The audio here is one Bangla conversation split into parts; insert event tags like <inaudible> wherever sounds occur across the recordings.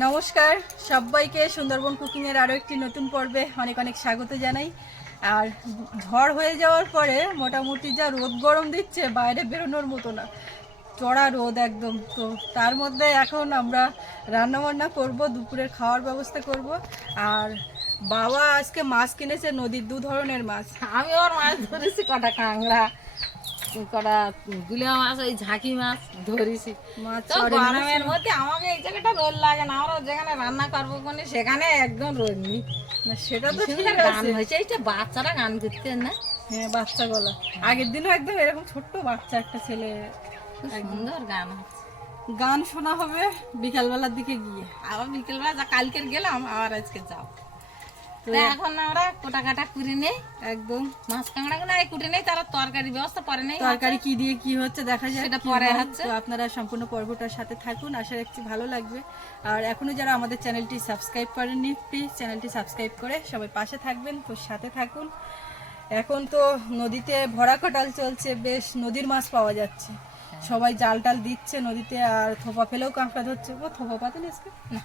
নমস্কার, সবাইকে সুন্দরবন কুকিংয়ের আরও একটি নতুন পর্বে অনেক অনেক স্বাগত জানাই। আর ঝড় হয়ে যাওয়ার পরে মোটামুটি যা রোদ গরম দিচ্ছে, বাইরে বেরোনোর মতো না। চড়া রোদ একদম। তো তার মধ্যে এখন আমরা রান্না বান্না করব, দুপুরের খাওয়ার ব্যবস্থা করব। আর বাবা আজকে মাছ কিনেছে, নদীর দু ধরনের মাছ। আমি ওর মাছ ধরেছি কটা কাঁংড়া কটা গুলিয়া মাছ ওই ঝাঁকি মাছ ধরেছি। গরমের মধ্যে আমাকে এই জায়গাটা রোদ লাগে না। আমরা যেখানে রান্না করব কোনে সেখানে একদম রোদ নেই সেটা তো গান হয়েছে। এইটা বাচ্চারা গান করতে না? হ্যাঁ বাচ্চা গলা আগের দিনও একদম এরকম ছোট্ট বাচ্চা একটা ছেলে সুন্দর গান গান শোনা হবে বিকালবেলার দিকে গিয়ে। আবার বিকেলবেলা কালকের গেলাম আবার আজকে যাও এখন আমরা কোটা কাটা করে নেই। একদম। মাছ কাঁকড়া গুলো কুটে নেই তারা তরকারি ব্যবস্থা পরে নেই। তরকারি কি দিয়ে কি হচ্ছে দেখা যাক সেটা পরে হচ্ছে। আপনারা সম্পূর্ণ পর্বটার সাথে থাকুন আশা রাখছি ভালো লাগবে। আর এখনও যারা আমাদের চ্যানেলটি সাবস্ক্রাইব করেননি প্লিজ চ্যানেলটি সাবস্ক্রাইব করে সবাই পাশে থাকবেন তো সাথে থাকুন। এখন তো নদীতে ভরা কাটাল চলছে বেশ নদীর মাছ পাওয়া যাচ্ছে। সবাই জাল টাল দিচ্ছে নদীতে আর থোপা ফেলেও কাঁকড়া ধরছে। ও থোপা পাতেন আজকে? না,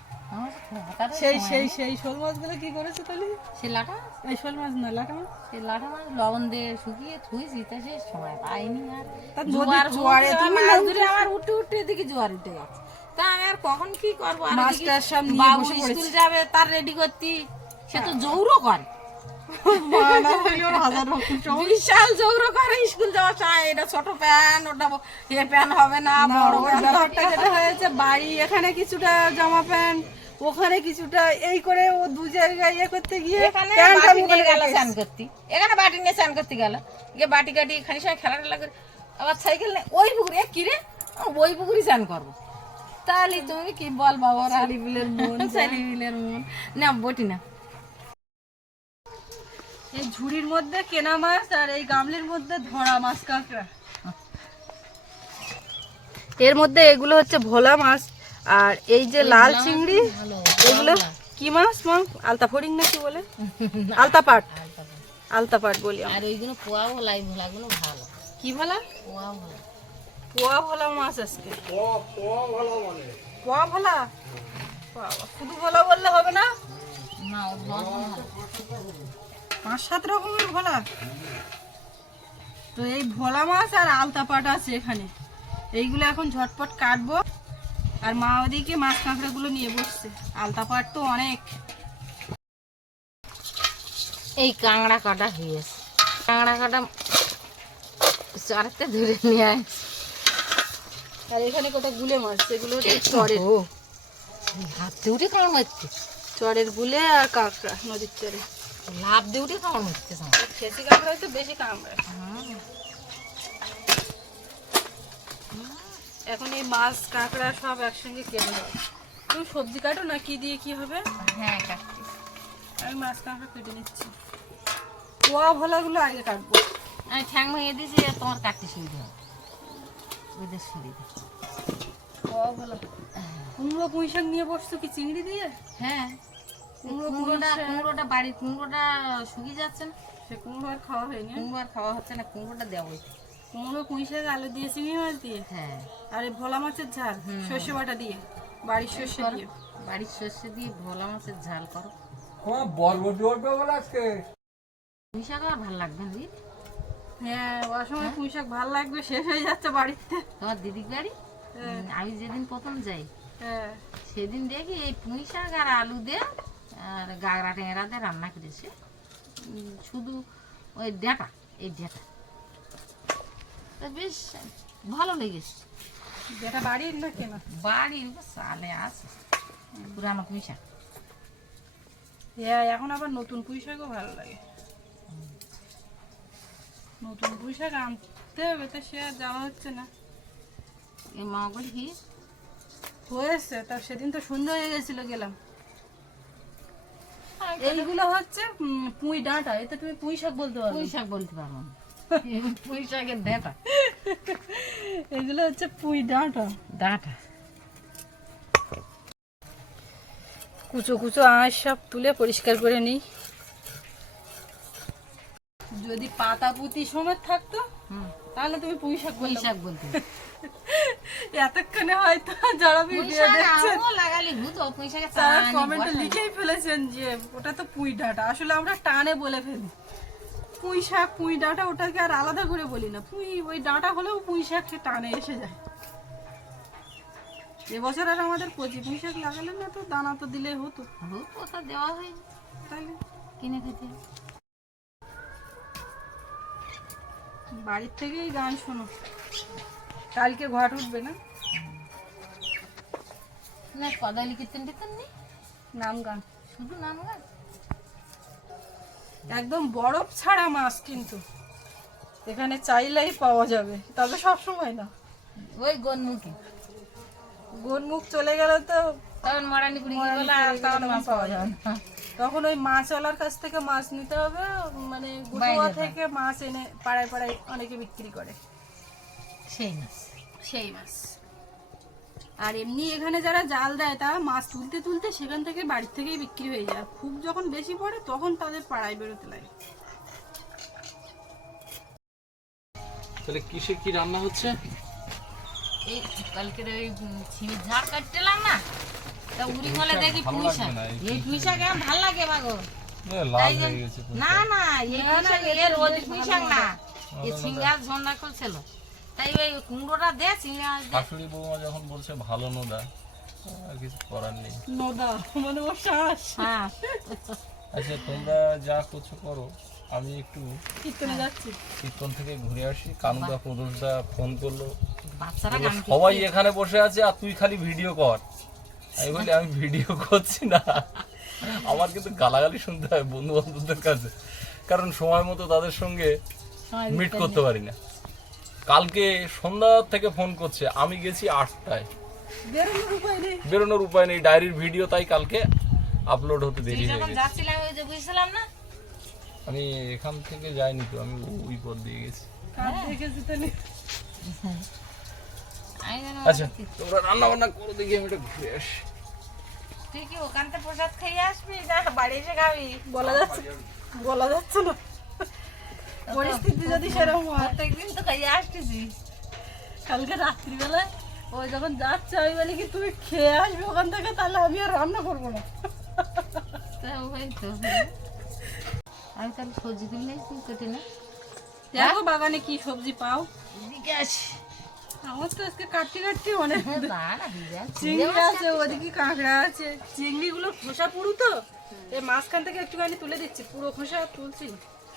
সেই সেই সেই শোল মাছগুলো কি করেছে তাহলে? সে লাটা এই শোল মাছ না লাটা মাছ? সে লাটা মাছ লবণ দিয়ে শুকিয়ে থুইছি তা সে সময় পাইনি আর। জোয়ার জোয়ারে তুমি ধরে আমার উঠে উঠে এদিকে জোয়ার উঠে গেছে। তা আমি আর কখন কি করব? আর নিয়ে বাবু বসে পড়েছে। স্কুল যাবে তার রেডি করতি। সে তো জৌরো করে। বিশাল জৌরো করে স্কুল যাওয়ার সময় এটা ছোট প্যান ওটা এ প্যান হবে না না, বড় ব্যাপারটা যেটা হয়েছে বাড়ি এখানে কিছুটা জামা প্যান্ট ওখানে কিছুটা এই করে ও দু জায়গায় ইয়ে করতে গিয়ে এখানে বাটি নিয়ে গেল স্নান করতে। এখানে বাটি নিয়ে স্নান করতে গেল। গিয়ে বাটি কাটি খানি সময় খেলা টেলা করে আবার সাইকেল নিয়ে ওই পুকুরে কি রে? ওই পুকুরে স্নান করব। তাহলে তুমি কি বল বাবা ছেলেপিলের মন ছেলেমিলের মন। না বটি না। এই ঝুড়ির মধ্যে কেনা মাছ আর এই গামলির মধ্যে ধরা মাছ কাঁকড়া। এর মধ্যে এগুলো হচ্ছে ভোলা মাছ আর এই যে লাল চিংড়ি এগুলো কি মাছ মাম? আলতা ফড়িং না কি বলে? <laughs> আলতা পাট আলতা পাট বলি। আর ওইগুলো পোয়া ভোলাই ভোলাগুলো ভালো কি ভোলা? পোয়া ভোলা। পোয়া ভোলা মাছ আজকে। পোয়া ভোলা বাবা, শুধু ভোলা বললে হবে না? না ও ভালো। পাঁচ সাত রকমের ভোলা। তো এই ভোলা মাছ আর আলতা পাট আছে এখানে। এইগুলো এখন ঝটপট কাটবো। আর মা ওদিকে মাছ কাঁকড়াগুলো নিয়ে বসছে। আলতা পাট তো অনেক। এই কাঁকড়া কাটা হয়েছে কাঁকড়া কাটা চারতে ধরে নিয়ে আয় আর এখানে কত গুলে মাছ সেগুলো চরের ও হাতে উঠে খাওয়ানো হচ্ছে চরের গুলে আর কাঁকড়া নদীর চরে। লাভ দিয়ে উঠে আমার। আর খেসি কাঁকড়া তো বেশি কামড়ায়। এখন এই মাছ কাঁকড়া সব একসঙ্গে কেটে হবে তুমি সবজি কাটো না কি দিয়ে কি হবে? হ্যাঁ কাটছি। আমি মাছ কাঁকড়া কেটে নিচ্ছি। পোয়া ভোলাগুলো আগে কাটবো। আমি ঠ্যাং ভেঙে দিয়েছি তোমার কাটতে সুবিধা হবে ওদের সুবিধা। পোয়া ভোলা। কুমড়ো পুঁই শাক নিয়ে বসছো কি চিংড়ি দিয়ে? হ্যাঁ। কুমড়ো কুমড়োটা কুমড়োটা বাড়ির কুমড়োটা শুকিয়ে যাচ্ছে না। সে কুমড়ো আর খাওয়া হয়নি। হ্যাঁ? কুমড়ো আর খাওয়া হচ্ছে না কুমড়োটা দেওয়াই কুমড়ো পুঁই শাক আলু দিয়ে চিংড়ি মাছ দিয়ে? হ্যাঁ। আর এই ভোলা মাছের ঝাল সর্ষে বাটা দিয়ে বাড়ির সর্ষে দিয়ে? বাড়ির সর্ষে দিয়ে ভোলা মাছের ঝাল করো। তোমার বরবটি উঠবে বলে আজকে। পুঁই শাক আর ভালো লাগবে না দিদি? হ্যাঁ অসময় পুঁই শাক ভালো লাগবে শেষ হয়ে যাচ্ছে বাড়িতে। তোমার দিদির বাড়ি? হ্যাঁ। আমি যেদিন প্রথম যাই হ্যাঁ। সেদিন দেখি এই পুঁই শাক আর আলু দিয়ে আর গাগরা টেংরা দিয়ে রান্না করেছে। শুধু ওই ডেটা এই ডেটা তা বেশ ভালো লেগেছে। যেটা বাড়ির না? কেনা বাড়ির সালে আছে। পুরানো পুঁই হ্যাঁ এখন আবার নতুন পুঁই ভালো লাগে। নতুন পুঁই শাক আনতে হবে তো সে আর যাওয়া হচ্ছে না। এই মাগুলি কি হয়েছে তা সেদিন তো সন্ধ্যা হয়ে গেছিল গেলাম। এইগুলো হচ্ছে পুঁই ডাঁটা। এতে তুমি পুঁই শাক বলতে পারবে পুঁই শাক বলতে পারব। না <laughs> পুঁই শাকের ডেটা। এগুলো হচ্ছে পুঁই ডাঁটা। ডাঁটা। কুচো কুচো আঁশ সব তুলে পরিষ্কার করে নিই। যদি পাতা পুঁতি সমেত থাকতো তাহলে তুমি পুঁই শাক পুঁই শাক বলতে <laughs> এতক্ষণে হয়তো যারা ভিডিও দেখছেন তারা কমেন্টে লিখেই ফেলেছেন যে ওটা তো পুঁই ডাঁটা। আসলে আমরা টানে বলে ফেলি। পুঁই শাক পুঁই ডাঁটা ওটাকে আর আলাদা করে বলি না। পুঁই ওই ডাঁটা হলেও পুঁই শাককে টানে এসে যায়। এবছর আর আমাদের কচি পুঁই শাক লাগালে না তো দানা তো দিলে হতো। কোথা দেওয়া হয়নি। তাহলে? কিনে খেতে। বাড়ির থেকেই গান শোনো। কালকে ঘট উঠবে না? না কদালি কীর্তন টীর্তন নেই? নাম গান। শুধু নাম গান? একদম বরফ ছাড়া মাছ কিন্তু। এখানে চাইলেই পাওয়া যাবে তবে সব সময় না। ওই গনমুখী। গোনমুখ চলে গেলে তো তখন মরানি কুড়ি তখন মাছ পাওয়া যাবে তখন ওই মাছওয়ালার কাছ থেকে মাছ নিতে হবে মানে গুটোয়া থেকে মাছ এনে পাড়ায় পাড়ায় অনেকে বিক্রি করে। সেই মাছ। সেই মাছ। আর এমনি এখানে যারা জাল দেয় তারা মাছ তুলতে তুলতে সেখান থেকে বাড়ির থেকেই বিক্রি হয়ে যায়। খুব যখন বেশি পড়ে তখন তাদের পাড়ায় বেরোতে লাগে। তাহলে কিসে কি রান্না হচ্ছে? এই কালকের ওই ছিমির ঝাড় কাটতেলাম না? তা উড়ি হলে দেখি পুঁই শাক। এই পুঁই শাক। আমার ভালো লাগে মাগো? হয়ে গেছে না না এই পুঁই শাক এর ওই পুঁই শাক না। এই সিঙ্গার ঝন্ডা করছিল। তাই ওই কুমড়োটা দে শাশুড়ি বৌমা যখন বলছে ভালো নোদা আর কিছু করার নেই। নদা মানে ওর শ্বাস হ্যাঁ। আচ্ছা তোমরা যা করছ করো আমি একটু কীর্তনে যাচ্ছি। কীর্তন থেকে ঘুরে আসি। কানুদা প্রদোষদা ফোন করল। সবাই এখানে বসে আছে আর তুই খালি ভিডিও কর। আমি বলি আমি ভিডিও করছি না। আমার কিন্তু গালাগালি শুনতে হয় বন্ধু বান্ধবদের কাছে। কারণ সময় মতো তাদের সঙ্গে মিট করতে পারি না। কালকে সন্ধ্যা থেকে ফোন করছে আমি গেছি আটটায়। বেরোনোর উপায় নেই। বেরোনোর উপায় নেই ডায়েরির ভিডিও তাই কালকে আপলোড হতে দেরি হয়ে গেছে। যাচ্ছিলাম ওই যে বুঝছিলাম না? আমি এখান থেকে যাইনি তো আমি ওই পথ দিয়ে গেছি। আচ্ছা তোমরা রান্না বান্না করো দেখি আমি একটু ঘুরে আসি। তুই কি ওখান থেকে প্রসাদ খেয়ে আসবি না? বাড়ি এসে খাবি? বলা যাচ্ছে বলা যাচ্ছে না। পরিস্থিতি যদি সেরকম হয়। প্রত্যেকদিন তো খাইয়ে আসতেছি। কালকে রাত্রিবেলায় ওই যখন যাচ্ছে আমি বলি কি তুমি খেয়ে আসবে ওখান থেকে তাহলে আমি আর রান্না করব না। আমি তাহলে সবজি তুলে কেটে নে। দেখো বাগানে কি সবজি পাও। আমার তো আজকে কাটতে কাটতে অনেক চিংড়ি আছে ওদিকে কাঁকড়া আছে। চিংড়িগুলো খোসা পুরু তো? এই মাঝখান থেকে একটুখানি তুলে দিচ্ছি পুরো খোসা তুলছি।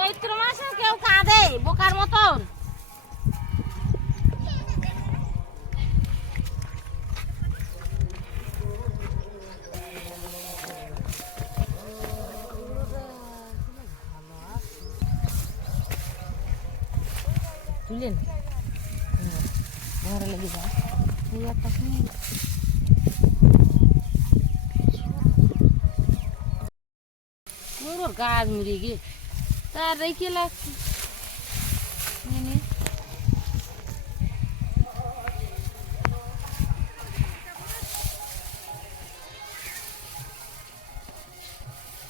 চৈত্র মাসে কেউ কাঁদে, বোকার মতন। তুলেন। ঘরে লেগে যায় এই একটা গাছ মুড়ে গে তার রেখে লাগছে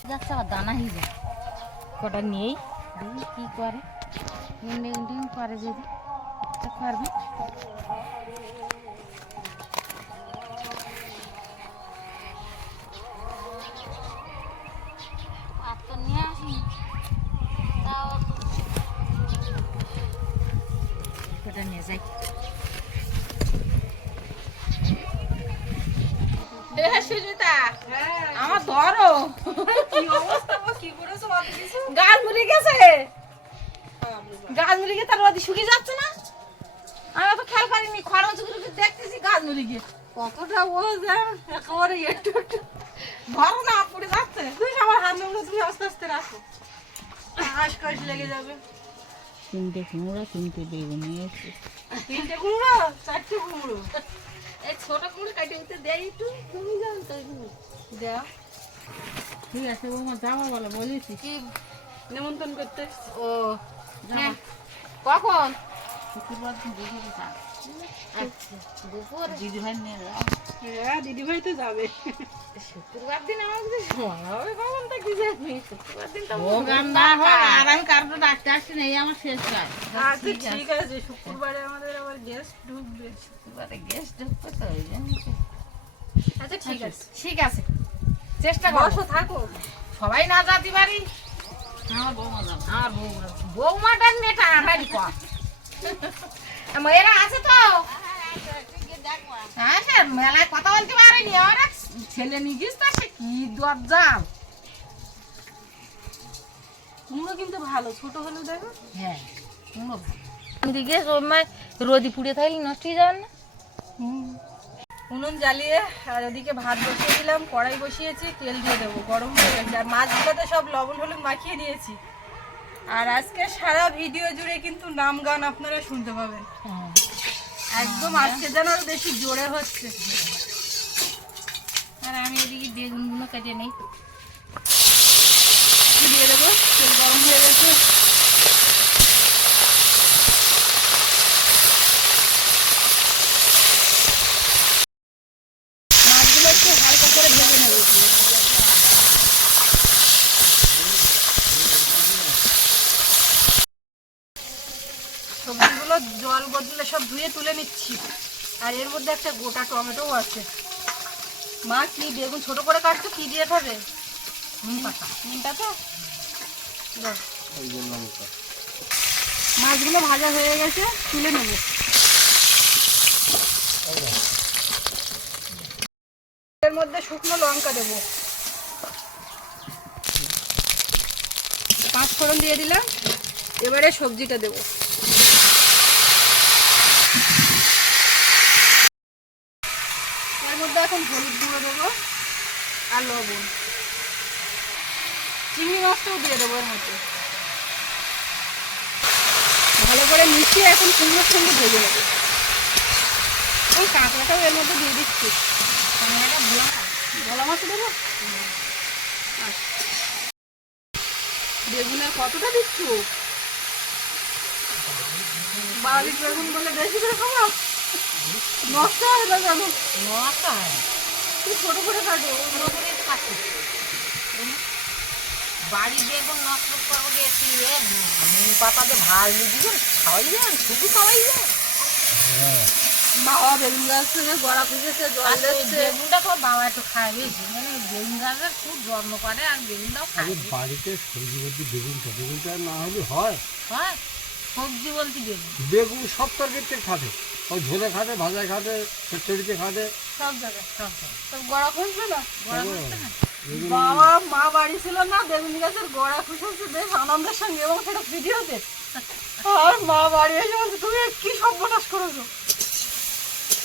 যাচ্ছে দানা যায়। কটা নেই দেখি কি করে? গুন্ডে গুন্ডে করে যদি। তা করবে আর তো নিয়ে আসি তাও কটা নিয়ে যাই। সুজিতা আমার ধরো। কি অবস্থা গো, কি করেছ অত কিছু? গাছ মুড়ে গেছে। গাছ মুড়ে গিয়ে তার রোদি শুকিয়ে যাচ্ছে না? আমি তো খেয়াল করিনি খরচ করে দেখতেছি গাছ মুড়ে গিয়ে। কতটা ও একেবারে একটু একটু। ধরো না পড়ে যাচ্ছে। তুই আমার হাত নোংরা তুমি আস্তে আস্তে রাখো। হাঁস কাশ লেগে যাবে। তিনটে কুমড়ো তিনটে বেগুন নিয়ে তিনটে কুমড়ো চারটে কুমড়ো। এই ছোট কুমড়ো কাটি উঠতে দেয় একটু তুমি যাও তো যাও। ঠিক আছে বৌমা যাব বলো বলেছি। কি নেমন্তন্ন করতে? ও হ্যাঁ কখন? শুক্রবার দিন দুপুরে আচ্ছা ঠিক আছে চেষ্টা করো থাকো সবাই না যাতে পারি আমার বৌমা আমার বৌমা বৌমাটার মেয়েটা আনারি কর। মেয়েরা আছে তো? হ্যাঁ সে মেলায় কথা বলতে পারেনি আর ছেলে গিয়েছ তো সে কি দরজাল কুমড়ো কিন্তু ভালো ছোট হলেও দেখো। হ্যাঁ শুনো দিকে সময় রোদি পুড়ে থাকলে নষ্ট হয়ে যাবে না? উনুন জ্বালিয়ে আর ওদিকে ভাত বসিয়ে দিলাম কড়াই বসিয়েছি তেল দিয়ে দেবো গরম হয়ে গেছে। আর মাছগুলোতে সব লবণ হলুদ মাখিয়ে দিয়েছি। আর আজকে সারা ভিডিও জুড়ে কিন্তু নাম গান আপনারা শুনতে পাবেন। একদম আজকে যেন আরও বেশি জোরে হচ্ছে। আর আমি এদিকে বেগুনগুলো কেটে নেই। দিয়ে দেবো গরম হয়ে গেছে মাছগুলো একটু হালকা করে ভেজে নেব সবজিগুলো জল বদলে সব ধুয়ে তুলে নিচ্ছি আর এর মধ্যে একটা গোটা টমেটোও আছে। মা কি বেগুন ছোট করে কাটছো? কি দিয়ে খাবে? নিম পাতা। নিম পাতা? মাছগুলো ভাজা হয়ে গেছে তুলে নেব। এর মধ্যে শুকনো লঙ্কা দেবো। পাঁচ ফোড়ন দিয়ে দিলাম। এবারে সবজিটা দেবো। মধ্যে এখন হলুদ গুঁড়ো দেবো আর লবণ। চিংড়ি মাছটাও দিয়ে দেবো এর মধ্যে। ভালো করে মিশিয়ে এখন কুমড়োর সঙ্গে ভেজে নেব। ওই কাঁকড়াটাও এর মধ্যে দিয়ে দিচ্ছি। কাঁকড়াটা ভোলা মাছ। দেবো? আচ্ছা। বেগুনের কতটা দিচ্ছ? বাড়ির বেগুন বলে বেশি করে খাব? নষ্ট হয় না কেন নষ্ট হয় তুই ছোট করে কাটো। ছোট করে তো কাটতে। বাড়ি বেগুন নষ্ট করব গেছি নিম পাতাতে ভাজ দিয়ে খাওয়াই যান শুধু খাওয়াই যান বাবা বেগুন গাছ থেকে গড়া খুঁজেছে জল দিচ্ছে বেগুনটা তো বাবা একটু খায় বেশি মানে বেগুন গাছের খুব যত্ন করে আর বেগুনটাও খায় বাড়িতে সবজি বলতে বেগুনটা বেগুনটা না হলে হয়? হয়। সবজি বলতে বেগুন। বেগুন সব তরকারিতে খাবে ওই ঝোলে খাবে ভাজায় খাবে চড়িতে খাবে। সব জায়গায় সব সব গড়া না বড় বাবা মা বাড়ি ছিল না বেগুন গাছের গড়া খুঁজেছে বেশ আনন্দের সঙ্গে এবং সেটা ভিডিওতে আর মা বাড়ি এসে বলছে তুমি কি সর্বনাশ করেছ?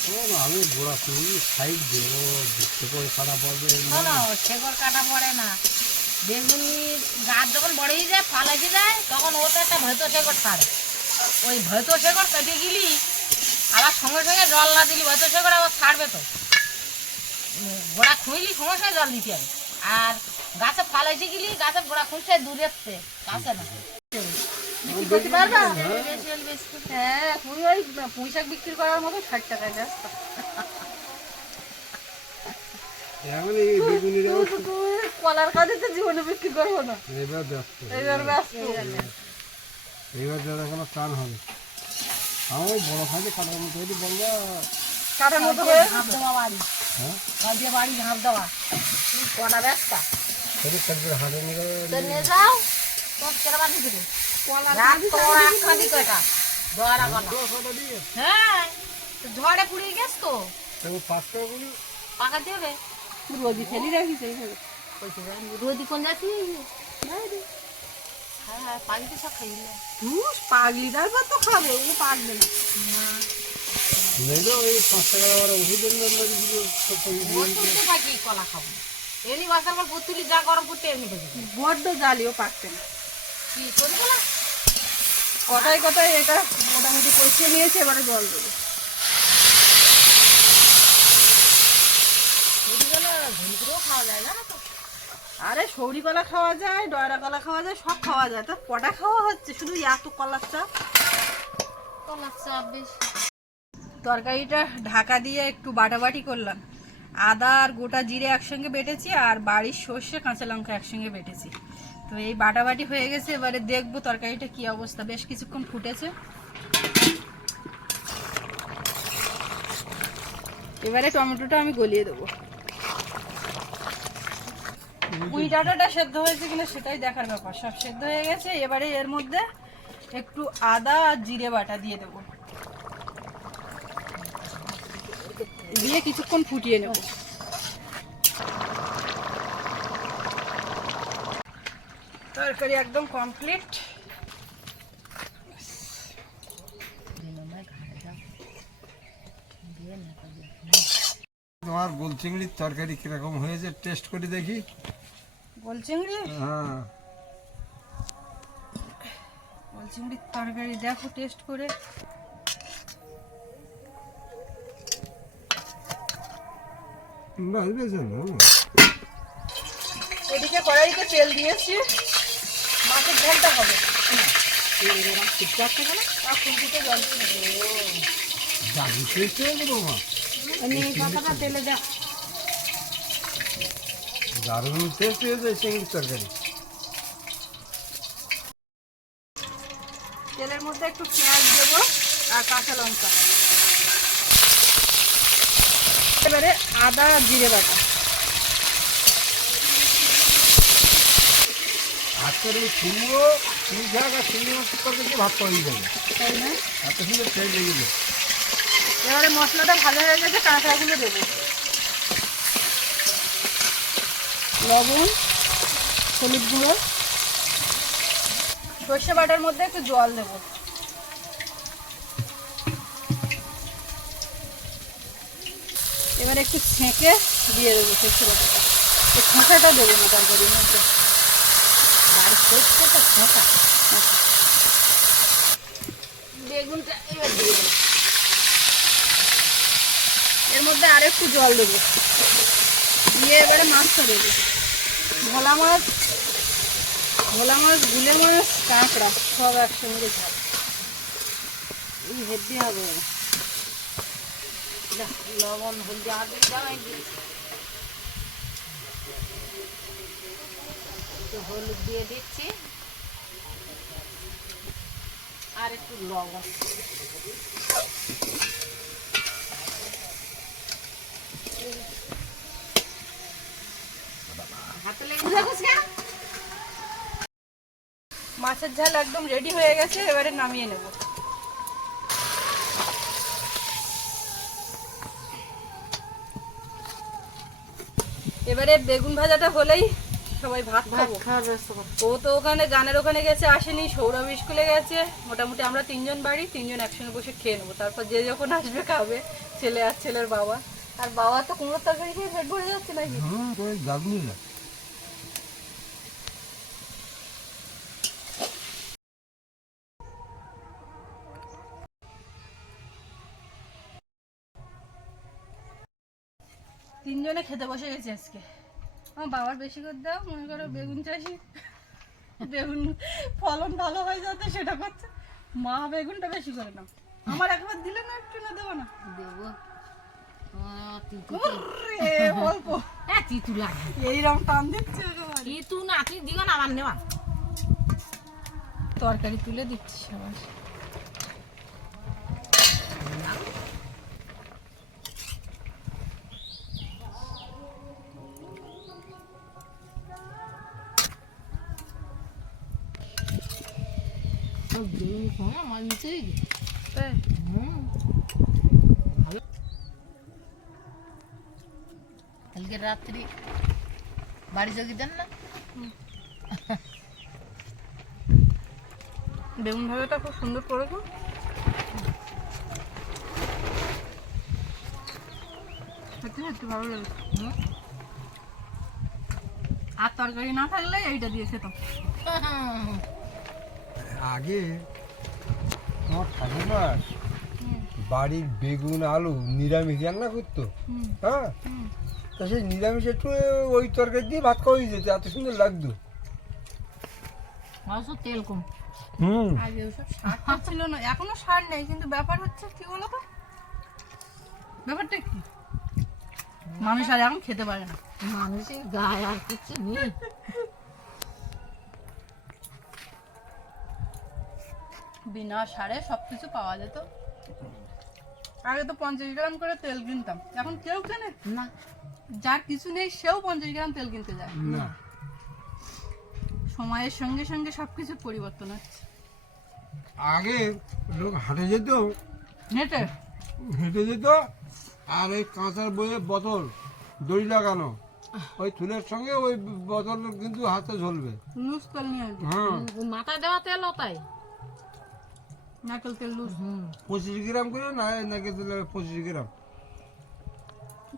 ও আমি গোড়া সাইড না শেকড় কাটা পড়ে না। বেগুনি গাছ যখন বড় হয়ে যায় ফালাকি যায় তখন ও তো একটা ভেতর শেকড় ছাড়ে। ওই ভেতর শেকড় কেটে গেলি আবার সঙ্গে সঙ্গে জল না দিলি ভেতর শেকড় আবার ছাড়বে তো। গোড়া খুঁজলি সঙ্গে সঙ্গে জল দিতে হবে। আর গাছে ফালাইতে গেলি গাছে গোড়া খুঁজছে দূরের থেকে গাছে না। করে। হ্যাঁ? তুমি ওই পুঁই বিক্রি করার মতো ষাট টাকায় যাস এখন এই বেগুনির তুমি কলার কাঁদিতে জীবনে বিক্রি করব না। এবার ব্যস্ত। ব্যস্ত। যারা কোনো প্রাণ হবে। আমার বড় খাতে কাটার মতো হলে বলবা কাঠের মতো হয়ে? ঝাঁপ দেওয়া বাড়ি। হ্যাঁ? দিয়ে বাড়ি ঝাঁপ দেওয়া। কটা ব্যস্তা? সেটা কাজের হাতে নিয়ে যাও। তোর কলা হ্যাঁ তো ঝড়ে পুড়িয়ে গেছ তো। পাকা দেবে রোদি ফেলি রাখিস রোদি কোন যাচ্ছি হ্যাঁ পাখিতে সব খাইলে ধুস পাগলি তো খাবে? ও পাগলি। নেবে ওই পাঁচ টাকা আবার ওষুধের নম্বর দিল সব থাকি কলা খাব। এমনি বাসার পর পুতুলি যা গরম করতে এমনি বড্ড জালি ও পাকছে না। কি করি বলা? কটায় কটায় এটা মোটামুটি কষিয়ে নিয়েছি এবারে জল দেবো। খাওয়া যায় জানো তো? আরে সৌরি কলা খাওয়া যায় ডয়রা কলা খাওয়া যায় সব খাওয়া যায়। তা কটা খাওয়া হচ্ছে? শুধু এত কলার চাপ? কলার চাপ বেশ। তরকারিটা ঢাকা দিয়ে একটু বাটাবাটি করলাম। আদা আর গোটা জিরে একসঙ্গে বেটেছি আর বাড়ির সর্ষে কাঁচা লঙ্কা একসঙ্গে বেটেছি। তো এই বাটাবাটি হয়ে গেছে এবারে দেখব তরকারিটা কি অবস্থা। বেশ কিছুক্ষণ ফুটেছে। এবারে টমেটোটা আমি গলিয়ে দেবো। পুঁই ডাঁটাটা সেদ্ধ হয়েছে কিনা সেটাই দেখার ব্যাপার। সব সেদ্ধ হয়ে গেছে, এবারে এর মধ্যে একটু আদা আর জিরে বাটা দিয়ে দেবো। দিয়ে কিছুক্ষণ ফুটিয়ে নেব। তরকারি একদম কমপ্লিট তোমার গোল চিংড়ির তরকারি কীরকম হয়েছে টেস্ট করে দেখি। গোল চিংড়ি হ্যাঁ। গোল চিংড়ির তরকারি দেখো টেস্ট করে। এদিকে কড়াইতে তেল দিয়েছি। মাছের ঝোলটা হবে। আর ফুলকিতে জল দিয়ে দেবো। দারুণ টেস্ট হয়েছে বাবা দারুণ টেস্ট হয়েছে চিংড়ির তরকারি। তেলের মধ্যে একটু পেঁয়াজ দেবো আর কাঁচা লঙ্কা। এবারে আদা আর জিরে বাটা। আজকের এই কুমড়ো পুঁই শাক আর চিংড়ি মাছের তরকারি ভাত পাওয়া যাবে তাই না? এত সুন্দর টেস্ট লেগেছে এবারে মশলাটা ভালো হয়ে গেছে কাঁকড়াগুলো দেবো। লবণ, হলুদ গুঁড়ো, সর্ষে বাটার মধ্যে একটু জল দেবো। এবার একটু ছেঁকে দিয়ে দেবো সর্ষে বাটাটা এই ছেঁকাটা দেবো না তরকারির মধ্যে। বেগুনটা এবার দিয়ে দেবো। এর মধ্যে আর একটু জল দেবো। দিয়ে এবারে মাছটা দেবো ভোলা মাছ ভোলা মাছ, গুলে মাছ, কাঁকড়া, সব একসঙ্গে ঝাল এই হেদ্দি হবে। লবণ, হলদি দিই একটু হলুদ দিয়ে দিচ্ছি। আর একটু লবণ হাতে লেগে যাচ্ছে কেন? মাছের ঝাল একদম রেডি হয়ে গেছে এবারে নামিয়ে নেব। এবারে বেগুন ভাজাটা হলেই সবাই ভাত খাব। ও তো ওখানে গানের ওখানে গেছে আসেনি সৌরভ স্কুলে গেছে। মোটামুটি আমরা তিনজন বাড়ি তিনজন একসঙ্গে বসে খেয়ে নেব। তারপর যে যখন আসবে খাবে ছেলে আর ছেলের বাবা। আর বাবা তো কুমড়োর তরকারি খেয়ে পেট ভরে যাচ্ছে নাকি হুম ওই দারুণ না তিনজনে খেতে বসে গেছে আজকে। আমার বাবার বেশি করে দাও মনে করো বেগুন চাষি। বেগুন ফলন ভালো হয়ে যাতে সেটা করছে। মা বেগুনটা বেশি করে নাও। আমার একবার দিলে না একটু না দেবো না? দেবো। অল্প। হ্যাঁ তিতু লাগে। এইরকম টান দিচ্ছে তিতু না তুই দিও না আমার নেওয়া। তরকারি তুলে দিচ্ছি সবার। আমার নিচে তাই? কালকে রাত্রি বাড়ি যোগি দেন না? বেগুন ভাজাটা খুব সুন্দর করেছ? সত্যি সত্যি ভালো লেগেছে। হুম? আর তরকারি না থাকলে এইটা দিয়ে খেতাম। আগে তোমার ঠাকুমা বাড়ির বেগুন আলু নিরামিষ রান্না করতো হ্যাঁ? তা সেই নিরামিষ একটু ওই তরকারি দিয়ে ভাত খাওয়াই যেত এত সুন্দর লাগতো। তেল কম। হুম। আগে ওসব সারটা ছিল না এখনও সার নেই কিন্তু ব্যাপার হচ্ছে কি বলতো ব্যাপারটা কি? মানুষ আর এখন খেতে পারে না। মানুষের গায়ে আর কিছু নেই। বিনা সারে সবকিছু পাওয়া যেত আগে তো পঞ্চাশ গ্রাম করে তেল কিনতাম এখন কেউ কেনে? না। যার কিছু নেই সেও পঞ্চাশ গ্রাম তেল কিনতে যায়। না। সময়ের সঙ্গে সঙ্গে সবকিছু পরিবর্তন হচ্ছে। আগে লোক হাটে যেত হেঁটে? হেঁটে যেত আর ওই কাঁচার বইয়ে বোতল দড়ি লাগানো ওই থুলের সঙ্গে ওই বোতল কিন্তু হাতে ঝলবে। হ্যাঁ। মাথায় দেওয়া তেলও তাই। নারকেল তেল লুজ। হুম। পঁচিশ গ্রাম করে না নাকি দিলে পঁচিশ গ্রাম।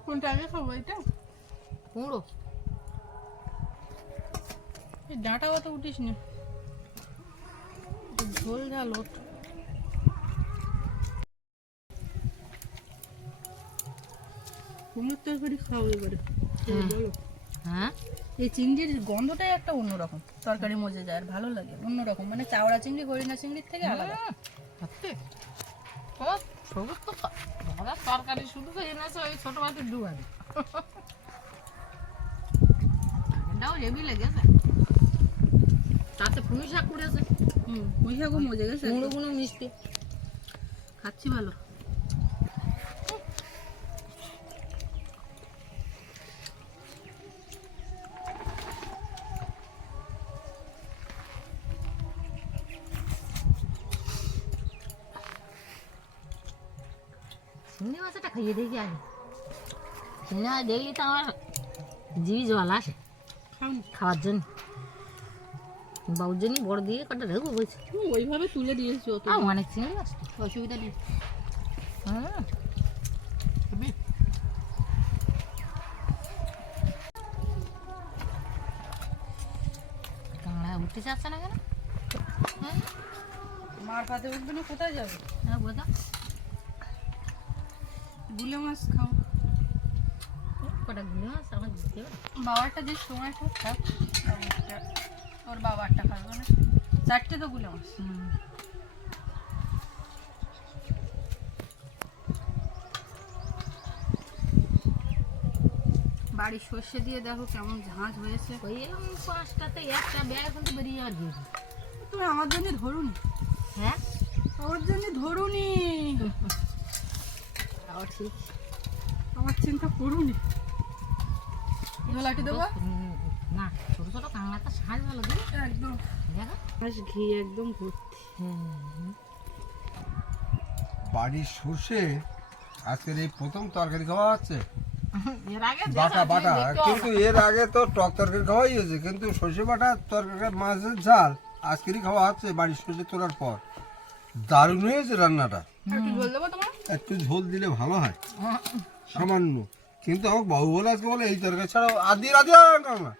কোনটা আগে খাব এটা? কুমড়ো। এই ডাঁটা অত উঠিস না। একটু ঝোল ঝাল ওঠ কুমড়োর তরকারি খাও এবারে। এই বলো। হ্যাঁ? এই চিংড়ির গন্ধটাই একটা অন্যরকম। তরকারি মজে যায় আর ভালো লাগে অন্যরকম। মানে চাওড়া চিংড়ি হরিণা চিংড়ির থেকে আলাদা। সবুজ তো তরকারি শুধু এনেছে ওই ছোট ডুবানি এটাও হেভি লেগেছে। তাতে পুঁই শাক হুম ওই শাকও মজে গেছে। মিষ্টি। খাচ্ছি ভালো। চিংড়ি দেখি আগে। মাছ দেখলি তো আমার জিভি জল আসে খাওয়ার জন্য। বাবুর জন্য বড় দিয়ে কটা রেখো বলছে ওইভাবে তুলে দিয়েছি অত অনেক চিংড়ি অসুবিধা নেই। কাঁকড়া উঠতে চাচ্ছে না কেন? হ্যাঁ মার পাতে উঠবে না কোথায় যাবে? হ্যাঁ বোঝা গুলে মাছ খাও। কটা গুলি মাছ? আমার দিতে বাবারটা যে সময়টা থাক ওর বাবারটা খাবে মানে। চারটে তো গুলে মাছ। বাড়ির সর্ষে দিয়ে দেখো কেমন ঝাঁঝ হয়েছে। ওই পাঁচটাতে একটা ব্যাগ কিন্তু বেরিয়ে যাওয়ার দিয়ে তুমি আমার জন্য ধরুন। হ্যাঁ? আমার জন্য ধরুনি। তাও ঠিক। আমার চিন্তা করুনি। ঝোলাটি দেবো? না ছোট ছোট কাঁকড়া তো ভালো দিই একদম। ঘি একদম ভর্তি। বাড়ির সর্ষে আজকের এই প্রথম তরকারি খাওয়া হচ্ছে। বাটা বাটা। কিন্তু এর আগে তো টক তরকারি খাওয়াই হয়েছে কিন্তু সর্ষে বাটা তরকারি মাছের ঝাল আজকেরই খাওয়া হচ্ছে বাড়ির সর্ষে তোলার পর। দারুণ হয়েছে রান্নাটা। একটু ঝোল দিলে ভালো হয়। সামান্য। কিন্তু আমার বাবু বলে আজকে বলে এই তরকারি ছাড়া আদি খাও না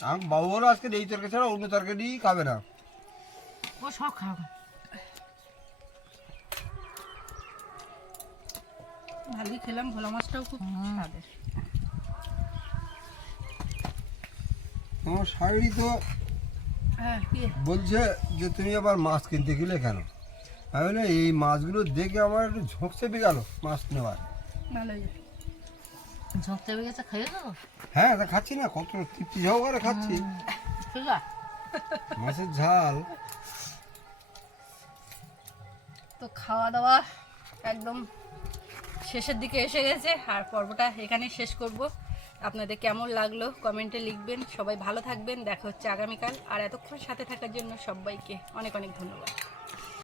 আমার বাবু বলে আজকে এই তরকারি ছাড়া অন্য তরকারি খাবে না। ও সব খাব। ভালোই খেলাম ভোলা মাছটাও খুব স্বাদের। তোমার শাড়ি তো হ্যাঁ বলছে যে তুমি আবার মাছ কিনতে গেলে কেন? আমি বললাম, এই মাছগুলো দেখে আমার একটু ঝোঁক চেপে গেল মাছ নেওয়ার। ঝোঁক চেপে গেছে খাইয়ে দেবো? হ্যাঁ তা খাচ্ছি না কত তৃপ্তি সহকারে খাচ্ছি। মাছের ঝাল। তো খাওয়া দাওয়া একদম শেষের দিকে এসে গেছে আর পর্বটা এখানে শেষ করব। আপনাদের কেমন লাগল কমেন্টে লিখবেন। সবাই ভালো থাকবেন দেখা হচ্ছে আগামীকাল। আর এতক্ষণ সাথে থাকার জন্য সবাইকে অনেক অনেক ধন্যবাদ।